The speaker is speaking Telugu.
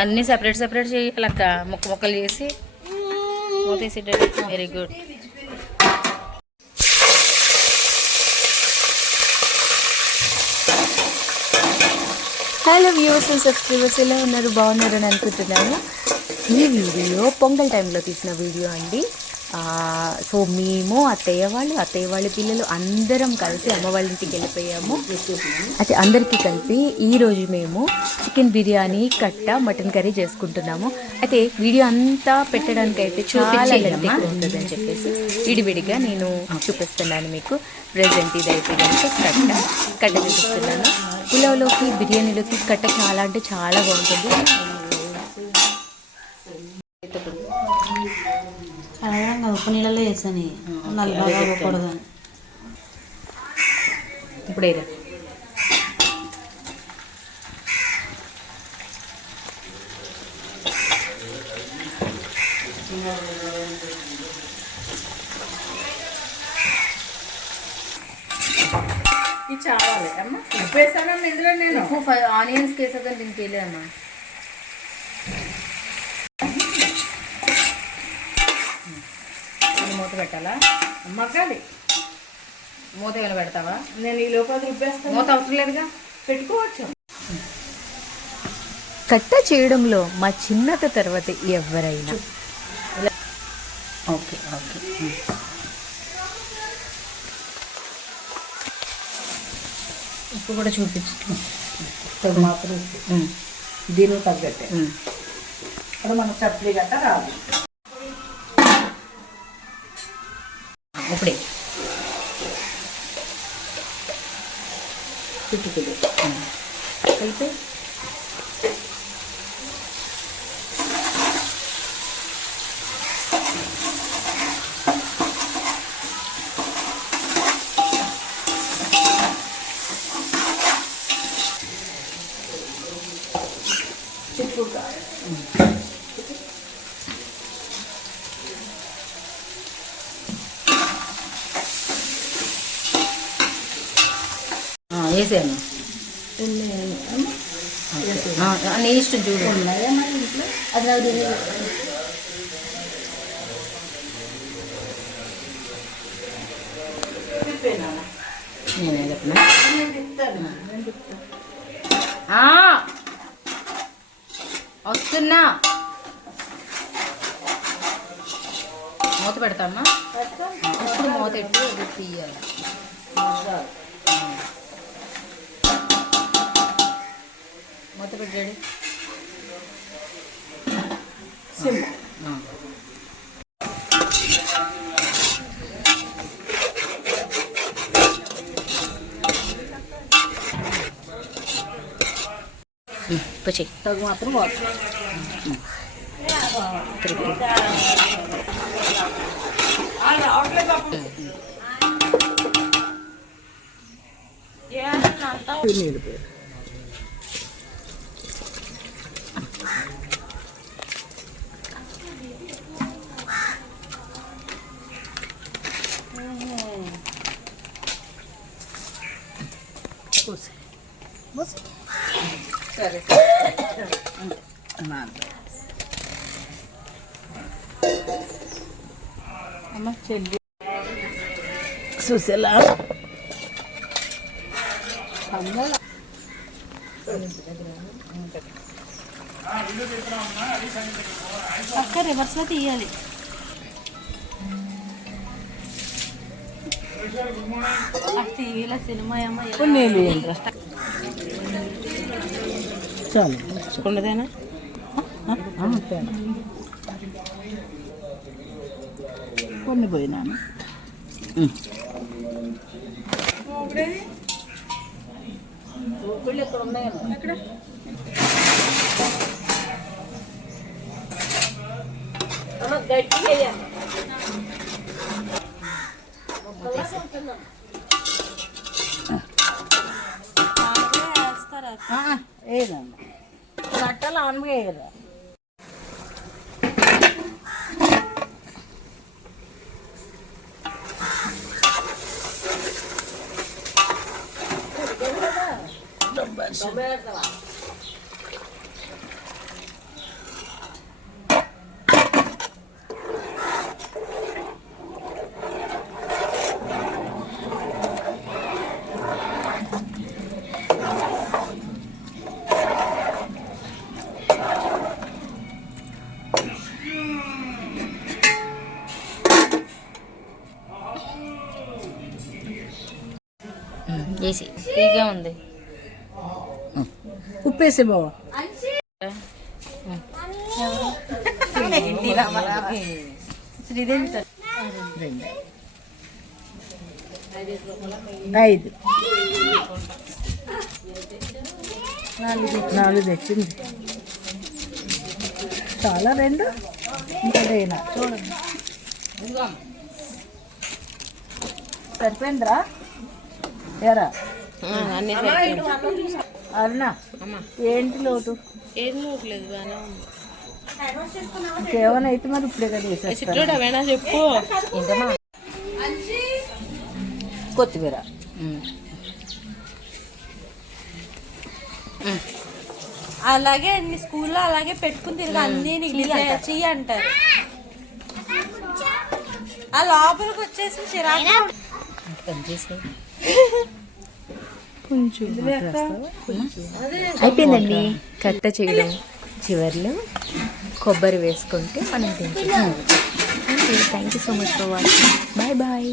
అన్నీ సెపరేట్ సెపరేట్ చేయాలక్క ముక్క ముక్కలు చేసి మూతేసి very good hello viewers and subscribers ఎలా ఉన్నారు? బాగున్నారు అని అనుకుంటున్నాను. ఈ వీడియో పొంగల్ టైంలో తీసిన వీడియో అండి. సో మేము అత్తయ్య వాళ్ళు అత్తయ్య వాళ్ళ పిల్లలు అందరం కలిసి అమ్మ వాళ్ళ ఇంటికి వెళ్ళిపోయాము. అయితే అందరికీ కలిపి ఈ రోజు మేము చికెన్ బిర్యానీ కట్ట మటన్ కర్రీ చేసుకుంటున్నాము. అయితే వీడియో అంతా పెట్టడానికి అయితే చాలా ఉంటుంది అని చెప్పేసి విడివిడిగా నేను చూపిస్తున్నాను మీకు. ప్రజెంట్ ఇది అయితే కనుక కట్ట కట్ట చూపిస్తున్నాను. పులావ్లోకి బిర్యానీలోకి కట్ట చాలా అంటే చాలా బాగుంటుంది. సాధారణంగా ఉప్పు నీళ్ళలో వేసాను నల్లగా అవ్వకూడదు అని ఇప్పుడు ఏదా ఇది చావాలి. అమ్మ ఉప్పు వేసానమ్మా ఇందులో నేను? ఉప్పు ఫైవ్ ఆనియన్స్ కేసేదని దీనికి వెళ్ళామా మూత పెట్టాలా? మగ్గాలి. మూత ఏమైనా పెడతావా? నేను ఈ లోపల రుబ్బేస్తాను మూత అవసరం లేదుగా? పెట్టుకోవచ్చు. కట్ట చేయడంలో మా చిన్నత తర్వాత ఎవరైనా. Okay okay. ఉప్పు కూడా చూపించు. మాత్రం. దీనికి తగ్గట్టే. అప్పుడు మనకు చప్పలి గట్ట రాదు. ఇప్పుడే చుట్టుకుది కలిపి వేసాను నీ ఇష్టం చూడు. నేనే చెప్పిన? వస్తున్నా. మూత పెడతామా? ఇప్పుడు మూత పెట్టి అది తీయాలి మూత పెట్టాడు సిమ్ పచ్చి తగు మాత్రం వాటర్ నీళ్ళు పోయి సరే అమ్మ చెల్లి సుశల పక్క రివర్స్లో తీయాలి టీవీలో సినిమా నీళ్ళు ఇంట్రెస్ట్ చాలు. ఉండదేనా కొన్ని పోయినాను ಏನಲ್ಲ ಬಟ್ಟೆಲ್ಲ ಅವನಿಗೆ ಇಲ್ಲ Don't వేయరా ఫ్రీగా ఉంది. ఉప్పేసే బావ. ఐదు. నాలుగు తెచ్చింది. చాలా రెండు. ఇంకా చూడండి సరిపోయిందిరా? ఎరా అరుణ ఏంటి లోటు? ఏం నోట్లేదు బాగా ఇంకేమైనా అయితే మరి ఇప్పుడే కదా చెప్పు. కొత్తిమీర. అలాగే అన్ని స్కూల్లో అలాగే పెట్టుకుని తిరిగి అన్ని నీకు చెయ్యి అంటారు. ఆ లోపలికి వచ్చేసి చిరాకు. అయిపోయిందండి. కట్ట చేయడం చివర్లో. కొబ్బరి వేసుకుంటే మనం తింటాం thank you so much for watching bye bye